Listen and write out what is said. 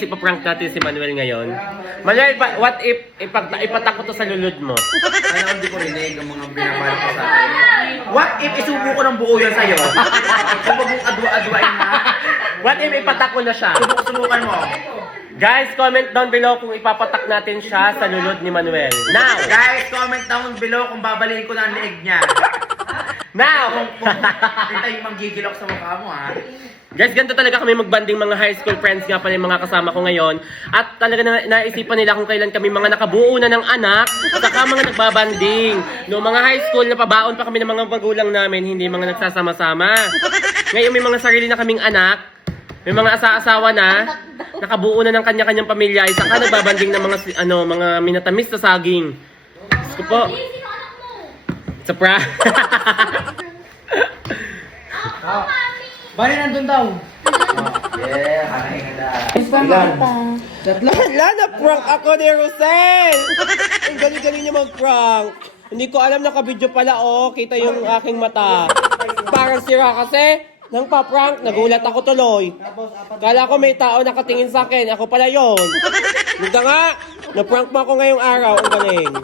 Ipaprank natin si Manuel ngayon. Manuel, what if ipatak ko to sa lulod mo? Ano hindi ko rinig ang mga binabalik ko sa akin. What if isubo ko ng buo yan sa'yo? Huwag mong adwa-adwain na. What if ipatak ko na siya? Subukan mo. Guys, comment down below kung ipapatak natin siya sa lulod ni Manuel. Now! Guys, comment down below kung babalikin ko na ang leeg niya. Now! Kita yung manggigilok sa mukha mo ha. Guys, ganito talaga kami magbanding mga high school friends nga pala yung mga kasama ko ngayon. At talaga naisipan nila kung kailan kami mga nakabuo na ng anak at saka mga nagbabanding. No, mga high school, napabaon pa kami ng mga magulang namin, hindi mga nagsasama-sama. Ngayon may mga sarili na kaming anak, may mga asa-asawa na, nakabuo na ng kanya-kanyang pamilya, isa ka nagbabanding ng mga minatamis na saging. Diyos ko po. Sa pra. Bali nandun daw. Yeah, Lana, prank ako ni Rosel! Ang galing-galing niya mag-prank. Hindi ko alam, naka-video pala, oh. Kita yung aking mata. Parang sira kasi. Nang pa-prank, nagulat ako tuloy. Kala ko may tao nakatingin sa akin. Ako pala yon. Buta nga, na-prank mo ako ngayong araw. Ang galing.